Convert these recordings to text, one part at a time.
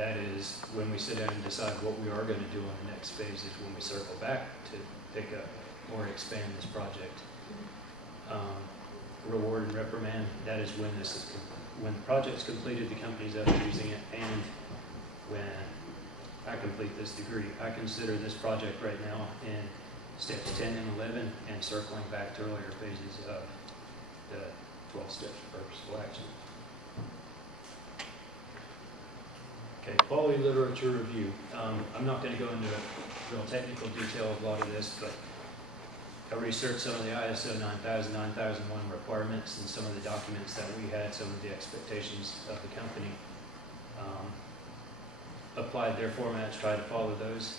that is when we sit down and decide what we are going to do on the next phase is when we circle back to pick up or expand this project. Reward and reprimand, that is when when the project's completed, the company's up using it, and when I complete this degree. I consider this project right now in steps 10 and 11 and circling back to earlier phases of the 12 steps of purposeful action. Okay, quality literature review. I'm not going to go into real technical detail of a lot of this, but I researched some of the ISO 9000, 9001 requirements and some of the documents that we had, some of the expectations of the company. Applied their formats, tried to follow those.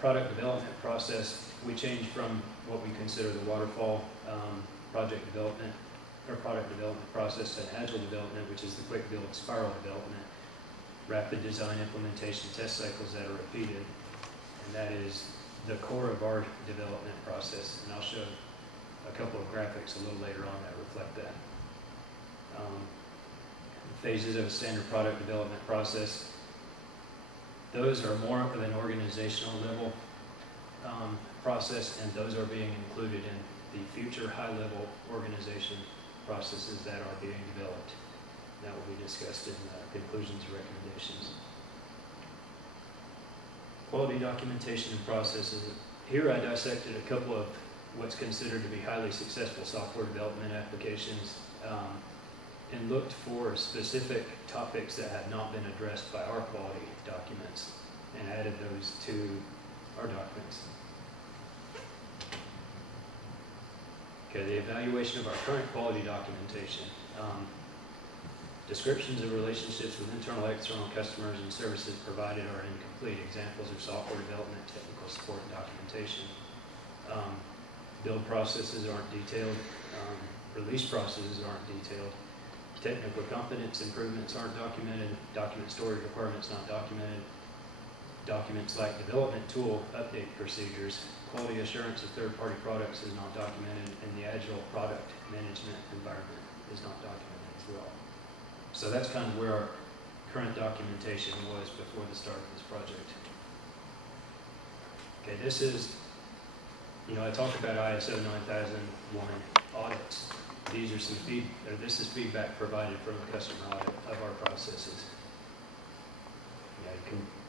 Product development process, we changed from what we consider the waterfall project development or product development process to agile development, which is the quick build spiral development. Rapid design implementation test cycles that are repeated, and that is the core of our development process, and I'll show a couple of graphics a little later on that reflect that. Phases of a standard product development process, those are more of an organizational level process, and those are being included in the future high-level organization processes that are being developed. That will be discussed in conclusions and recommendations. Quality documentation and processes. Here I dissected a couple of what's considered to be highly successful software development applications and looked for specific topics that had not been addressed by our quality documents and added those to our documents. Okay, the evaluation of our current quality documentation. Descriptions of relationships with internal and external customers and services provided are incomplete. Examples of software development, technical support, and documentation. Build processes aren't detailed. Release processes aren't detailed. Technical competence improvements aren't documented. Document storage requirements not documented. Documents like development tool update procedures. Quality assurance of third-party products is not documented, and the agile product management environment is not documented as well. So that's kind of where our current documentation was before the start of this project. Okay, this is, I talked about ISO 9001 audits. These are this is feedback provided from a customer audit of our processes.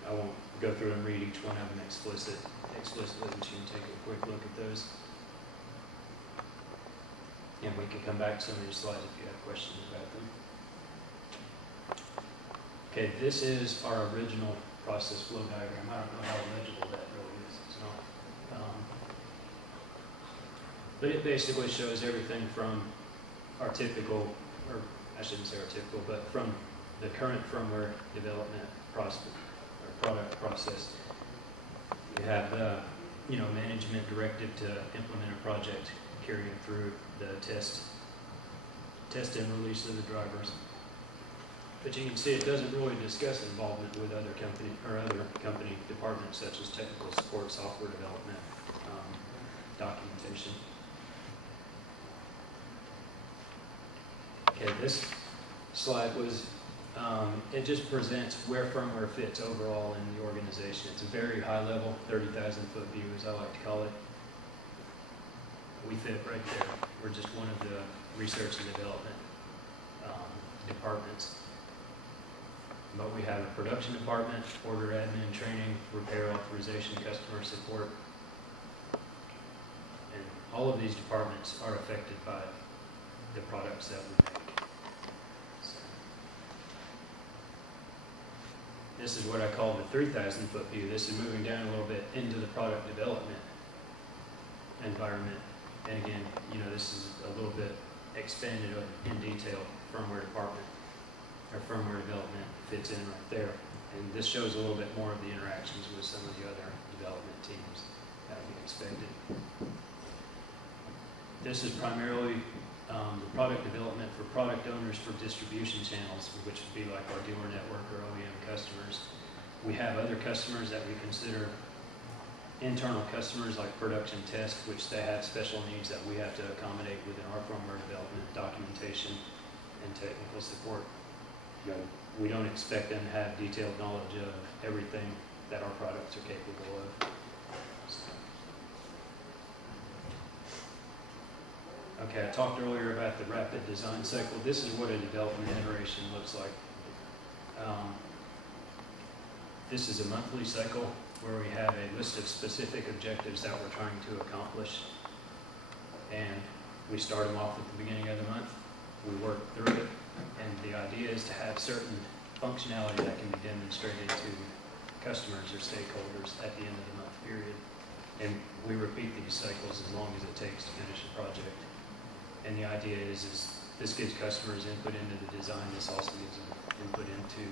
I won't go through and read each one of them explicitly, but you can take a quick look at those. And we can come back to some of these slides if you have questions about them. Okay, this is our original process flow diagram. I don't know how legible that really is. It's not. But it basically shows everything from our typical, or I shouldn't say our typical, but from the current firmware development process or product process. You have management directive to implement a project, carrying through the test and release of the drivers. But you can see it doesn't really discuss involvement with other company departments such as technical support, software development, documentation. Okay, this slide was, it just presents where firmware fits overall in the organization. It's a very high level, 30,000 foot view as I like to call it. We fit right there. We're just one of the research and development departments. But we have a production department, order admin, training, repair authorization, customer support. And all of these departments are affected by the products that we make. So, this is what I call the 3,000 foot view. This is moving down a little bit into the product development environment. And again, this is a little bit expanded in detail. Firmware department or firmware development fits in right there. And this shows a little bit more of the interactions with some of the other development teams that we expected. This is primarily the product development for product owners for distribution channels, which would be like our dealer network or OEM customers. We have other customers that we consider internal customers like production test, which they have special needs that we have to accommodate within our firmware development, documentation, and technical support. You know, we don't expect them to have detailed knowledge of everything that our products are capable of. Okay, I talked earlier about the rapid design cycle. This is what a development iteration looks like. This is a monthly cycle where we have a list of specific objectives that we're trying to accomplish. And we start them off at the beginning of the month. We work through it. And the idea is to have certain functionality that can be demonstrated to customers or stakeholders at the end of the month period. And we repeat these cycles as long as it takes to finish a project. And the idea is this gives customers input into the design. This also gives them input into,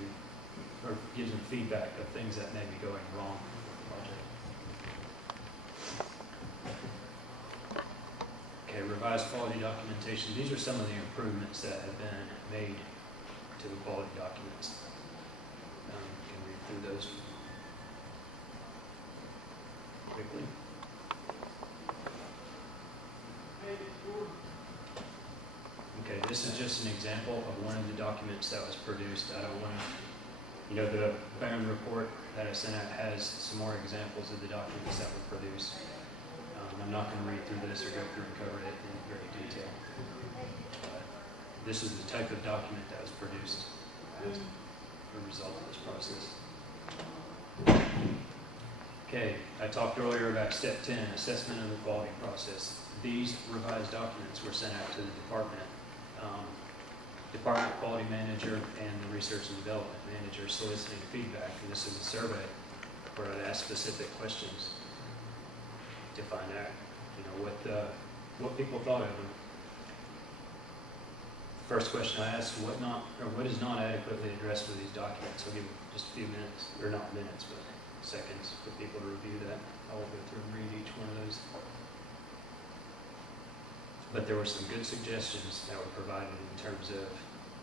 or gives them feedback of things that may be going wrong with the project. Okay, revised quality documentation. These are some of the improvements that have been made to the quality documents. You can read through those quickly. Okay, this is just an example of one of the documents that was produced. I don't want to, the Barron report that I sent out has some more examples of the documents that were produced. I'm not going to read through this or go through and cover it in great detail. This is the type of document that was produced as a result of this process. Okay, I talked earlier about step 10, assessment of the quality process. These revised documents were sent out to the department quality manager and the research and development manager soliciting feedback. And this is a survey where I'd ask specific questions to find out, what people thought of them. First question I asked, what is not adequately addressed with these documents? I'll give just a few minutes, or not minutes, but seconds for people to review that. I won't go through and read each one of those. But there were some good suggestions that were provided in terms of,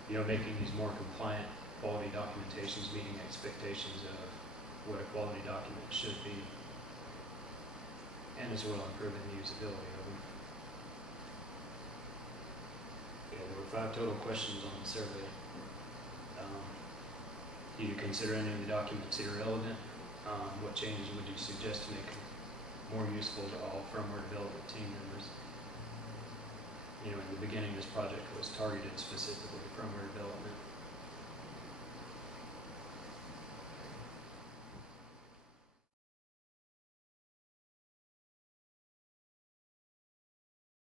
making these more compliant quality documentations, meeting expectations of what a quality document should be, and as well improving the usability of them. Okay, there were 5 total questions on the survey. Do you consider any of the documents irrelevant? What changes would you suggest to make them more useful to all firmware development team members? In the beginning, this project was targeted specifically to firmware development.